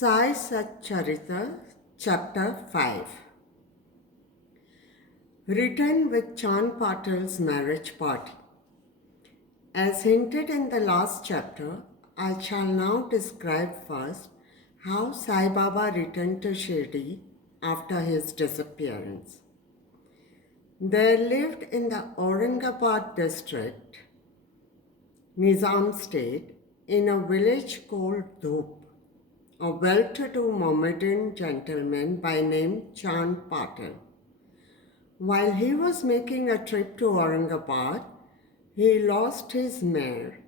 Sai Satcharita Chapter 5. Written with Chand Patel's marriage party. As hinted in the last chapter, I shall now describe first how Sai Baba returned to Shirdi after his disappearance. There lived in the Aurangabad district, Nizam state, in a village called Dhoop, a well-to-do Mohammedan gentleman by name Chand Patel. While he was making a trip to Aurangabad, he lost his mare.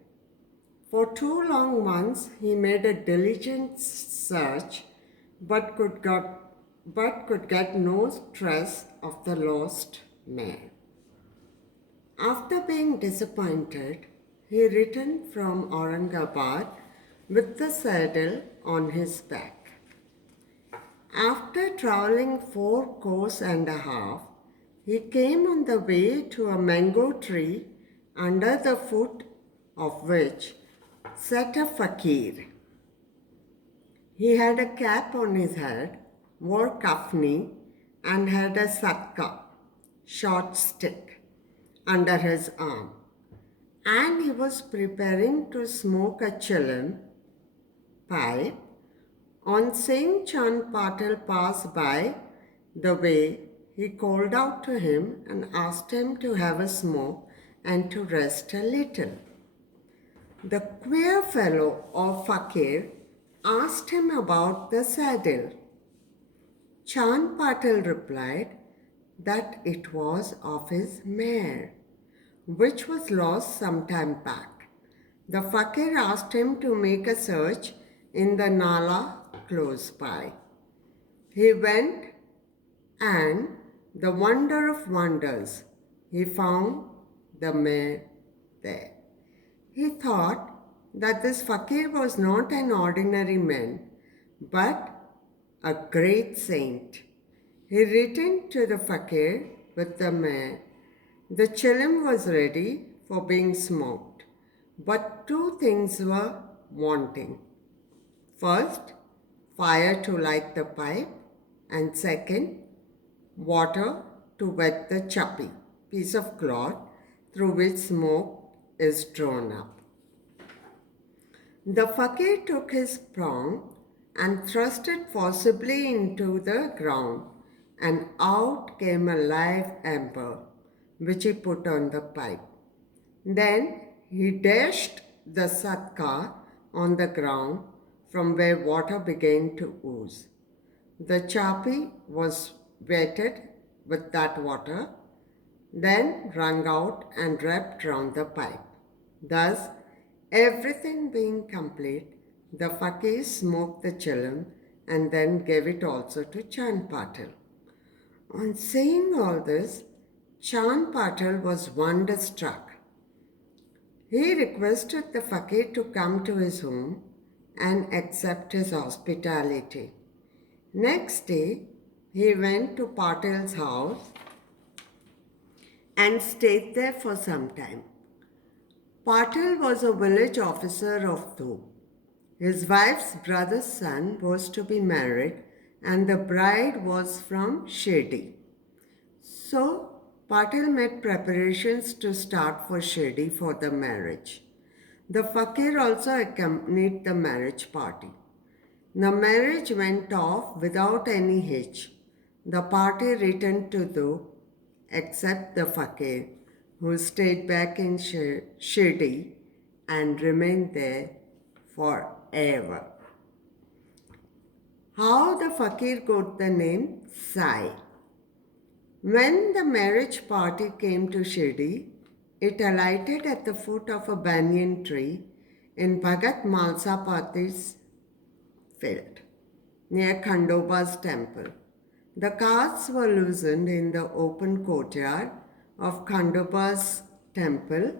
For 2 long months, he made a diligent search, but could get no trace of the lost mare. After being disappointed, he returned from Aurangabad with the saddle on his back. After traveling 4 course and a half, he came on the way to a mango tree under the foot of which sat a fakir. He had a cap on his head, wore kafni, and had a satka, short stick, under his arm. And he was preparing to smoke a chilim, pipe. On seeing Chand Patel pass by the way, he called out to him and asked him to have a smoke and to rest a little. The queer fellow or fakir asked him about the saddle. Chand Patel replied that it was of his mare, which was lost some time back. The fakir asked him to make a search in the Nala close by. He went, and the wonder of wonders, he found the mare there. He thought that this fakir was not an ordinary man, but a great saint. He returned to the fakir with the mare. The chilim was ready for being smoked, but 2 things were wanting. First, fire to light the pipe, and second, water to wet the chappi, piece of cloth through which smoke is drawn up. The fakir took his prong and thrust it forcibly into the ground, and out came a live ember, which he put on the pipe. Then he dashed the satka on the ground from where water began to ooze. The chappi was wetted with that water, then wrung out and wrapped round the pipe. Thus, everything being complete, the fakir smoked the chilim and then gave it also to Chand Patel. On seeing all this, Chand Patel was wonderstruck. He requested the fakir to come to his home and accept his hospitality. Next day, he went to Patel's house and stayed there for some time. Patel was a village officer of Dhoop. His wife's brother's son was to be married, and the bride was from Shirdi. So, Patel made preparations to start for Shirdi for the marriage. The fakir also accompanied the marriage party. The marriage went off without any hitch. The party returned to Dhoop, except the fakir, who stayed back in Shirdi and remained there forever. How the fakir got the name Sai? When the marriage party came to Shirdi, it alighted at the foot of a banyan tree in Bhagat Malsapati's field, near Khandoba's temple. The carts were loosened in the open courtyard of Khandoba's temple,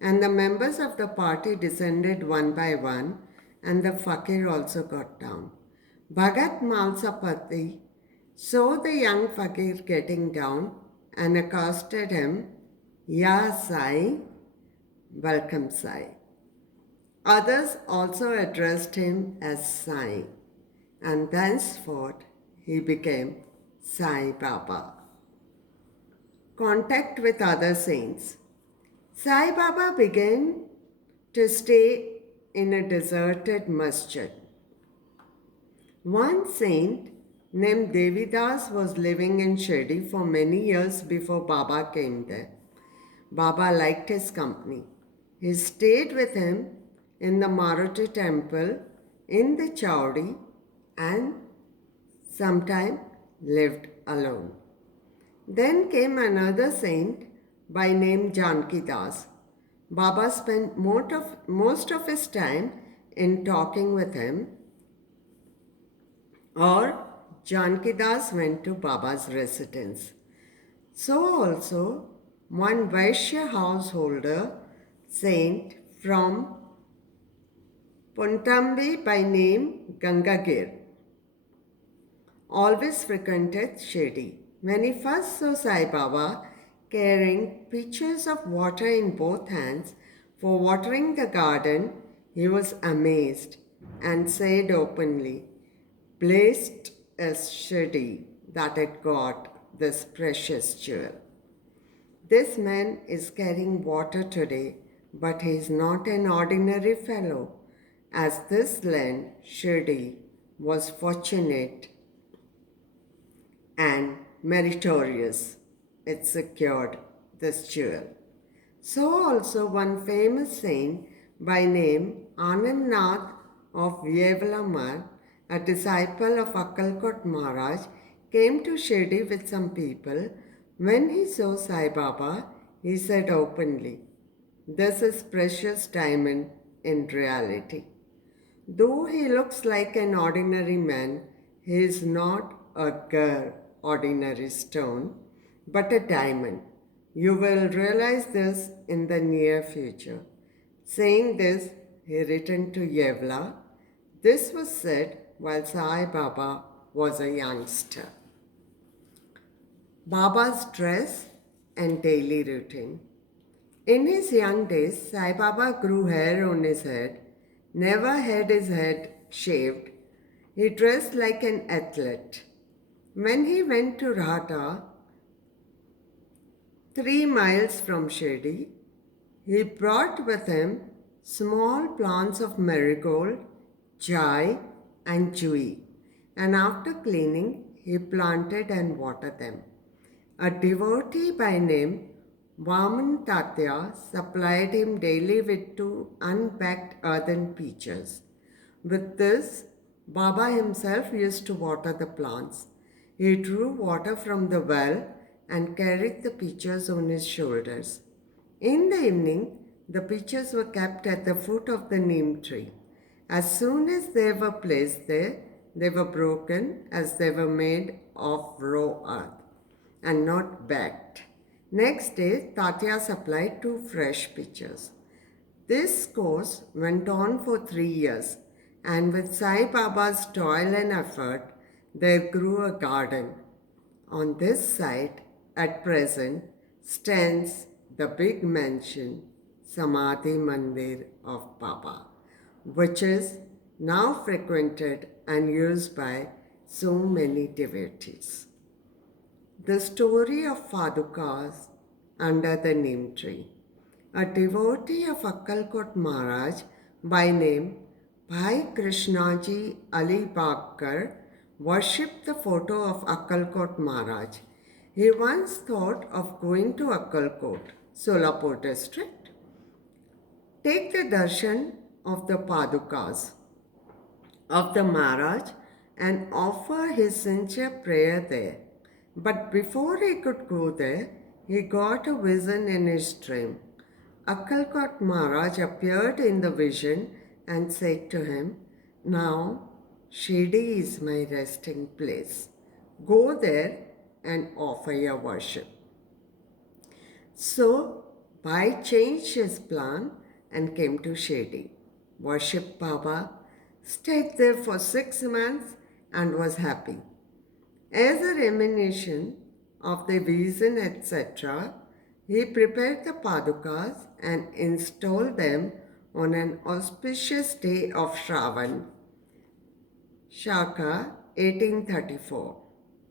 and the members of the party descended one by one, and the fakir also got down. Bhagat Malsapati saw the young fakir getting down and accosted him, "Ya Sai, welcome Sai." Others also addressed him as Sai. and thenceforth he became Sai Baba. Contact with other saints. Sai Baba began to stay in a deserted masjid. One saint named Devidas was living in Shirdi for many years before Baba came there. Baba liked his company. He stayed with him in the Maruti temple, in the Chowdi, and sometime lived alone. Then came another saint by name Janki Das. Baba spent most of his time in talking with him, or Janki Das went to Baba's residence. So also one Vaishya householder saint from Puntambi by name Gangagir always frequented Shirdi. When he first saw Sai Baba carrying pitchers of water in both hands for watering the garden, he was amazed and said openly, "Blessed is Shirdi that it got this precious jewel." This man is carrying water today, but he is not an ordinary fellow, as this land, Shirdi, was fortunate and meritorious. It secured this jewel. So also one famous saint by name Anand Nath of Yevalamar, a disciple of Akkalkot Maharaj, came to Shirdi with some people. When he saw Sai Baba, he said openly, "This is precious diamond in reality. Though he looks like an ordinary man, he is not a ordinary stone, but a diamond. You will realize this in the near future." Saying this, he returned to Yevla. This was said while Sai Baba was a youngster. Baba's dress and daily routine. In his young days, Sai Baba grew hair on his head, never had his head shaved. He dressed like an athlete. When he went to Rata, 3 miles from Shirdi, he brought with him small plants of marigold, chai, and jui, and after cleaning, he planted and watered them. A devotee by name Vaman Tatya supplied him daily with 2 unpacked earthen pitchers. With this, Baba himself used to water the plants. He drew water from the well and carried the pitchers on his shoulders. In the evening, the pitchers were kept at the foot of the neem tree. As soon as they were placed there, they were broken as they were made of raw earth and not baked. Next day, Tatya supplied 2 fresh pitchers. This course went on for 3 years, and with Sai Baba's toil and effort, there grew a garden. On this site, at present, stands the big mansion, Samadhi Mandir of Baba, which is now frequented and used by so many devotees. The story of Padukas under the neem tree. A devotee of Akkalkot Maharaj by name Bhai Krishnaji Ali Bakkar worshipped the photo of Akkalkot Maharaj. He once thought of going to Akkalkot, Solapur district, take the darshan of the Padukas of the Maharaj and offer his sincere prayer there. But before he could go there, he got a vision in his dream. Akkalkot Maharaj appeared in the vision and said to him, "Now Shirdi is my resting place. Go there and offer your worship." So Bhai changed his plan and came to Shirdi, worshipped Baba, stayed there for 6 months and was happy. As a reminiscence of the vision, etc., he prepared the Padukas and installed them on an auspicious day of Shravan, Shaka 1834,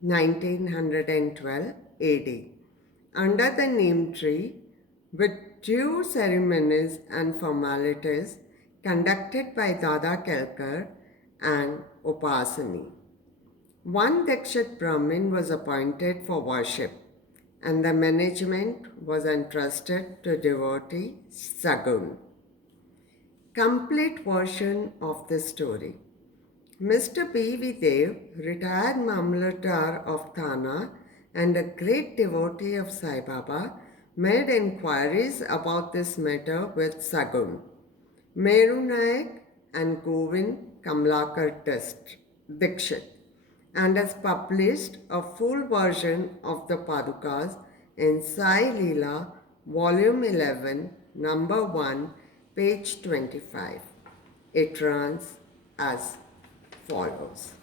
1912 AD. Under the neem tree, with due ceremonies and formalities conducted by Dada Kelkar and Upasani. One Dikshit Brahmin was appointed for worship, and the management was entrusted to devotee Sagun. Complete version of the story. Mr. B.V. Dev, retired Mamlatdar of Thana and a great devotee of Sai Baba, made inquiries about this matter with Sagun, Meru Naik and Govind Kamlakar Dikshit, and has published a full version of the Padukas in Sai Leela, Volume 11, Number 1, page 25. It runs as follows.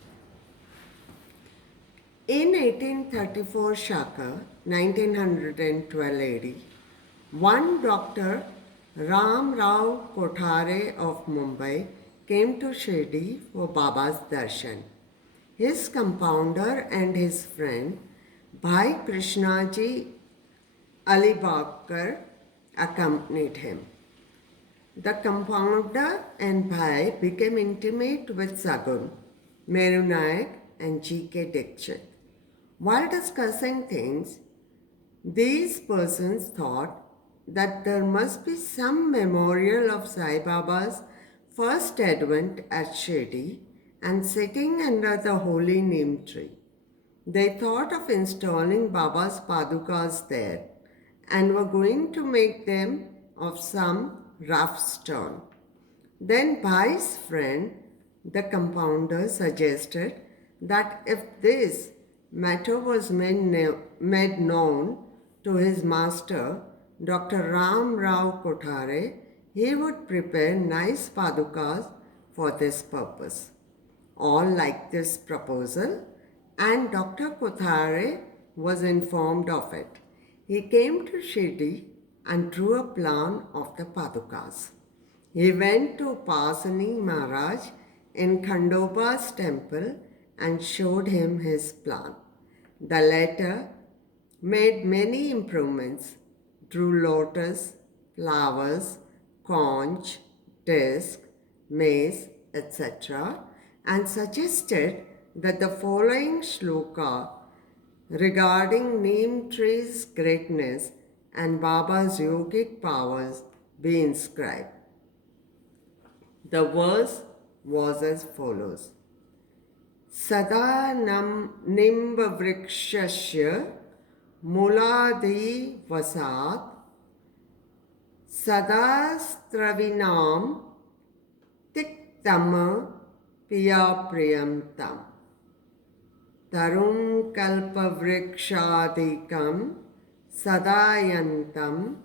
In 1834 Shaka, 1912 AD, one Dr. Ram Rao Kothare of Mumbai came to Shirdi for Baba's darshan. His compounder and his friend Bhai Krishnaji Alibagkar accompanied him. The compounder and Bhai became intimate with Sagun, Meru Naik and G.K. Dikshit. While discussing things, these persons thought that there must be some memorial of Sai Baba's first advent at Shirdi and sitting under the holy neem tree. They thought of installing Baba's Padukas there and were going to make them of some rough stone. Then Bhai's friend, the compounder, suggested that if this matter was made known to his master, Dr. Ram Rao Kothare, he would prepare nice padukas for this purpose. All liked this proposal, and Dr. Kothare was informed of it. He came to Shirdi and drew a plan of the padukas. He went to Pasani Maharaj in Khandoba's temple and showed him his plan. The latter made many improvements, drew lotus, flowers, conch, disc, mace, etc., and suggested that the following shloka regarding neem tree's greatness and Baba's yogic powers be inscribed. The verse was as follows. Sada nimba vrikshasya muladi vasat sada stravinam tiktama piya priyamtam tarum kalpa vrikshadikam sadayantam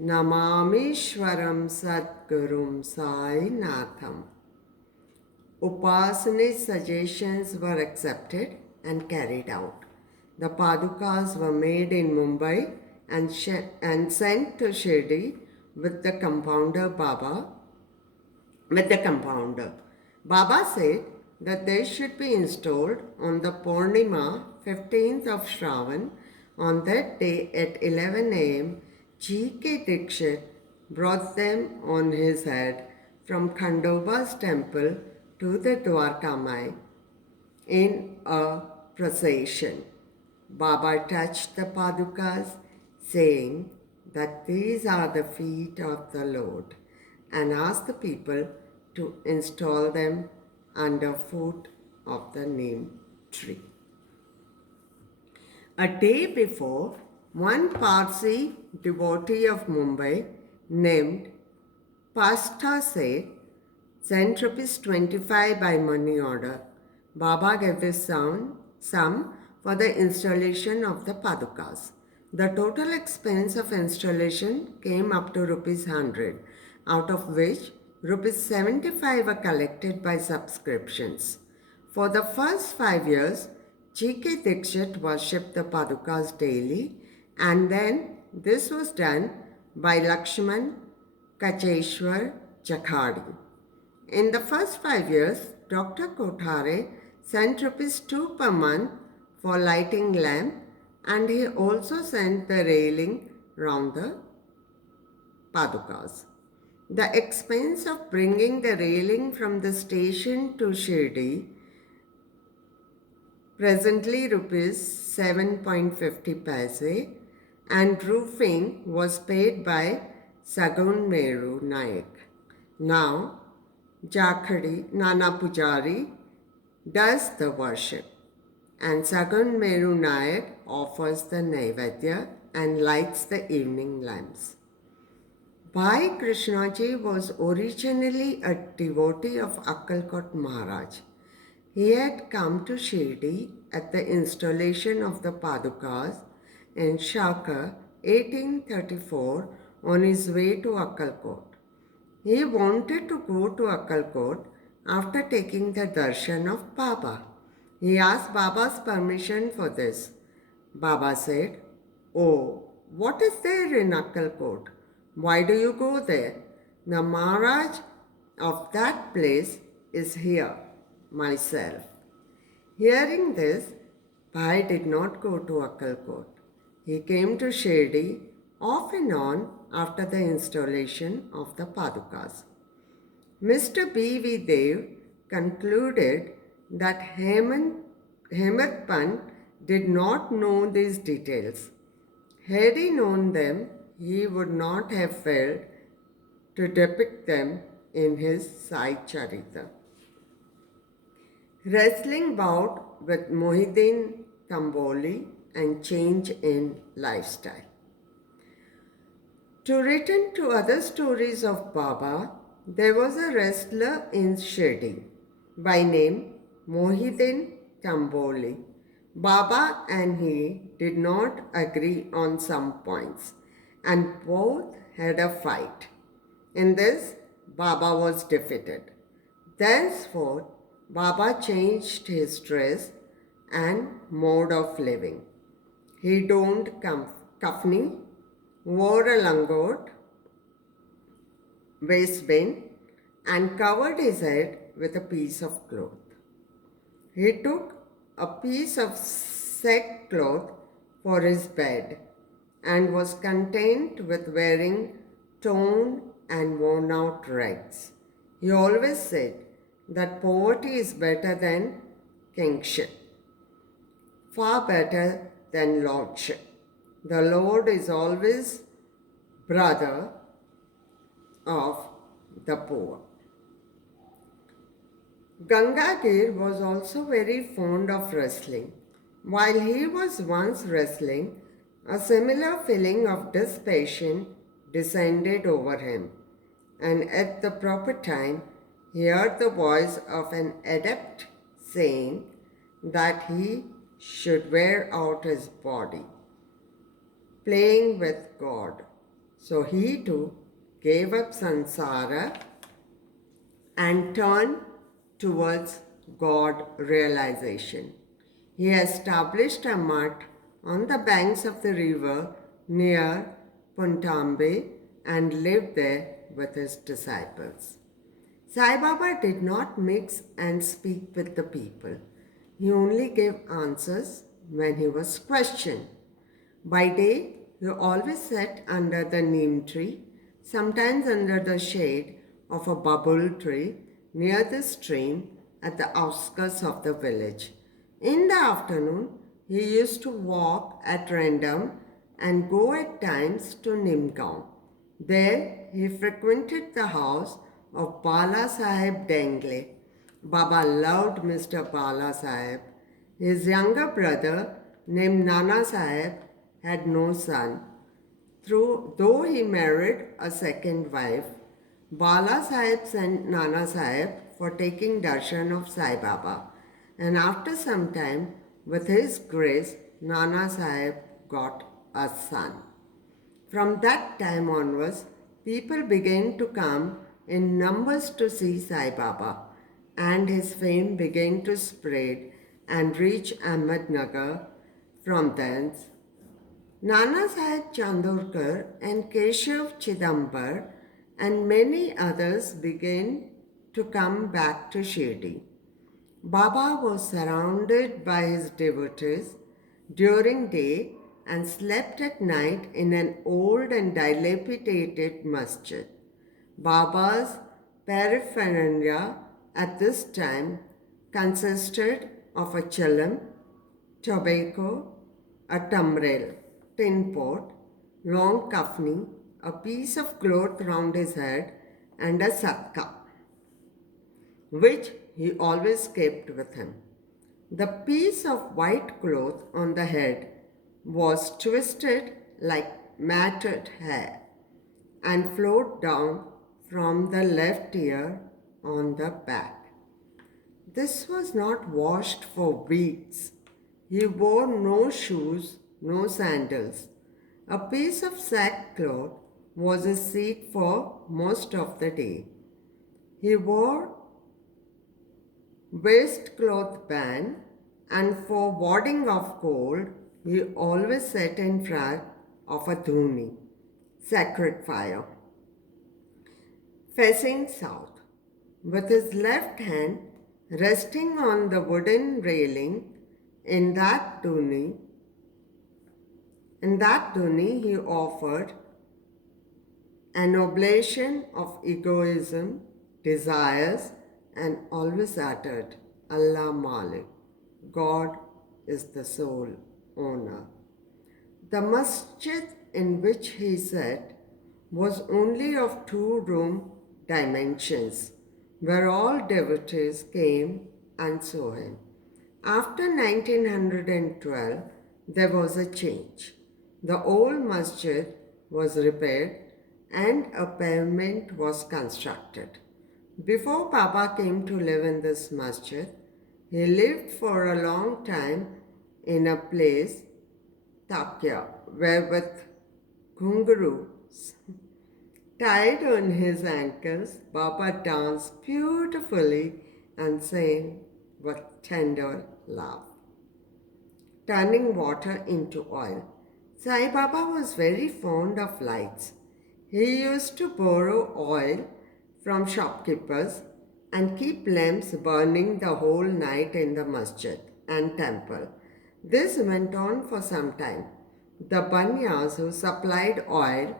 namamishwaram sadgurum sai natham. Upasani's suggestions were accepted and carried out. The padukas were made in Mumbai and sent to Shirdi with the compounder. Baba said that they should be installed on the Purnima, 15th of Shravan. On that day at 11 a.m., G.K. Dikshit brought them on his head from Khandoba's temple to the Dwarkamai in a procession. Baba touched the padukas, saying that these are the feet of the Lord, and asked the people to install them under foot of the neem tree. A day before, one Parsi devotee of Mumbai named Pastha sent rupees 25 by money order. Baba gave this sum for the installation of the padukas. The total expense of installation came up to rupees 100, out of which rupees 75 were collected by subscriptions. For the first 5 years, G.K. Dikshit worshipped the padukas daily, and then this was done by Lakshman Kacheshwar Chakhadi. In the first 5 years, Dr. Kothare sent rupees 2 per month for lighting lamp, and he also sent the railing round the Padukas. The expense of bringing the railing from the station to Shirdi, presently rupees 7.50 paise, and roofing was paid by Sagun Meru Naik. Now, Jakhadi Nana Pujari does the worship, and Sagun Meru Naik offers the Naivedya and lights the evening lamps. Bhai Krishnaji was originally a devotee of Akkalkot Maharaj. He had come to Shirdi at the installation of the Padukas in Shaka 1834 on his way to Akkalkot. He wanted to go to Akkalkot after taking the darshan of Baba. He asked Baba's permission for this. Baba said, "Oh, what is there in Akkalkot? Why do you go there? The Maharaj of that place is here, myself." Hearing this, Bhai did not go to Akkalkot. He came to Shirdi off and on after the installation of the Padukas. Mr. B.V. Dev concluded that Hemant Pant did not know these details. Had he known them, he would not have failed to depict them in his Sai Charita. Wrestling bout with Mohideen Tamboli and change in lifestyle. To return to other stories of Baba, there was a wrestler in Shirdi by name Mohideen Tamboli. Baba and he did not agree on some points, and both had a fight. In this, Baba was defeated. Thenceforth, Baba changed his dress and mode of living. He donned kafni, wore a langot, waistband, and covered his head with a piece of cloth. He took a piece of sackcloth for his bed and was content with wearing torn and worn out rags. He always said that poverty is better than kingship, far better than lordship. The Lord is always brother of the poor. Gangadhar was also very fond of wrestling. While he was once wrestling, a similar feeling of dispassion descended over him, and at the proper time he heard the voice of an adept saying that he should wear out his body, playing with God. So he too gave up samsara and turned towards God realization. He established a mutt on the banks of the river near Puntambe and lived there with his disciples. Sai Baba did not mix and speak with the people. He only gave answers when he was questioned. By day, he always sat under the neem tree, sometimes under the shade of a bubble tree near the stream at the outskirts of the village. In the afternoon, he used to walk at random and go at times to Nimgaon. There, he frequented the house of Bala Sahib Dengle. Baba loved Mr. Bala Sahib. His younger brother, named Nana Sahib, had no son. Though he married a second wife, Bala Sahib sent Nana Sahib for taking darshan of Sai Baba, and after some time, with his grace, Nana Sahib got a son. From that time onwards, people began to come in numbers to see Sai Baba, and his fame began to spread and reach Ahmednagar. From thence, Nana Sahib Chandorkar and Keshav Chidambar and many others began to come back to Shirdi. Baba was surrounded by his devotees during day and slept at night in an old and dilapidated masjid. Baba's paraphernalia at this time consisted of a chilam, tobacco, a tambrel, tin pot, long kafni, a piece of cloth round his head, and a satka, which he always kept with him. The piece of white cloth on the head was twisted like matted hair and flowed down from the left ear on the back. This was not washed for weeks. He wore no shoes, no sandals. A piece of sackcloth was his seat for most of the day. He wore waistcloth band, and for warding off cold, he always sat in front of a dhuni, sacred fire, facing south, with his left hand resting on the wooden railing. In that dhuni, he offered an oblation of egoism, desires, and always uttered, Allah Malik, God is the sole owner. The masjid in which he sat was only of 2-room dimensions, where all devotees came and saw him. After 1912, there was a change. The old masjid was repaired and a pavement was constructed. Before Baba came to live in this masjid, he lived for a long time in a place, Takya, where with ghungaroos tied on his ankles, Baba danced beautifully and sang with tender love, turning water into oil. Sai Baba was very fond of lights. He used to borrow oil from shopkeepers and keep lamps burning the whole night in the masjid and temple. This went on for some time. The banyas who supplied oil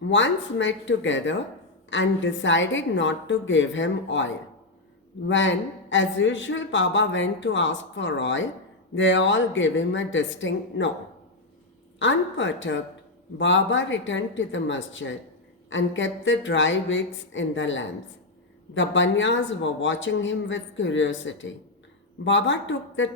once met together and decided not to give him oil. When, as usual, Baba went to ask for oil, they all gave him a distinct no. Unperturbed, Baba returned to the masjid and kept the dry wicks in the lamps. The banyas were watching him with curiosity. Baba took the